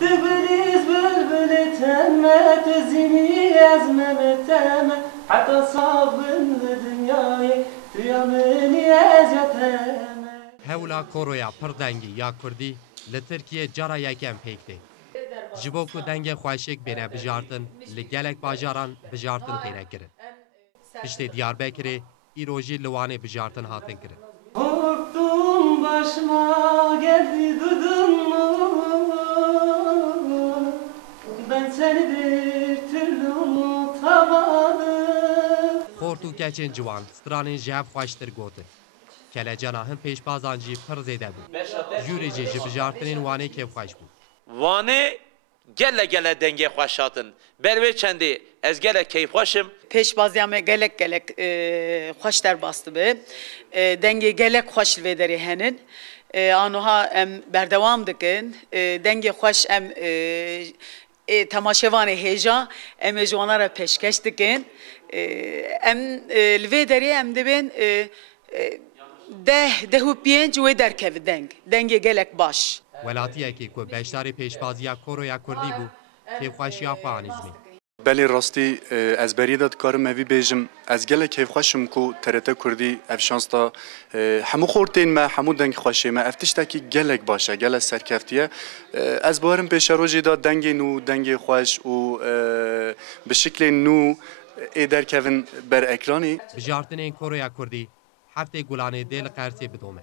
تبريز بلبل تمه تزيني ازمه تمه حتى صاب الدنيا تيامني ازيتمه هولا کورویا پر دنگی یا کردی لترکیه جارا یکم پیکتی. جبو کو دنگ خواشک بینه بجارتن لگلک باجاران بجارتن تینه کرن. پشت دیاربکری ایروژی لوانه بجارتن هاتن کرن. Korktum başıma geldi dudun mu? Ben seni bir türlü unutamadım. خورتو کچین جوان سترانین جهب خواشتر گوتن. کله جناهن پیش بازانجی پر زیده بود. جوری جی بجارتنین وانه که خوش بود. وانه gele denge xoşatın. Berve çendi ez gele keyif xoşım. Peşbaziyame gelek xoş der bastı be. Denge gelek xoş vederi henin. Anuha em berdevam dikin. Denge xoş em temaşevanê hêja em ê ji wan re pêşkeş dikin. Em li vê derê em dibin deh û pênc wê derkevin deng. Dengê gelek baş. ولاتیه که بیشتری پیشبازیا کورویا کردی بود که خوشیا خوانیزمی. بله راستی از بریدت کارم اوی بیجم از گله کیف خوشم کو ترته کردی اف شانس تا همو خورتین ما همو دنگ خوشی ما افتش تا کی گلک باشه گله سرکفتیه از بارم پیش روزی داد دنگ نو دنگ خوش و به شکل نو ایدر کevin بر اکرانی بجارتن این کورویا کردی هفته گلانه دل قرصی بدومه.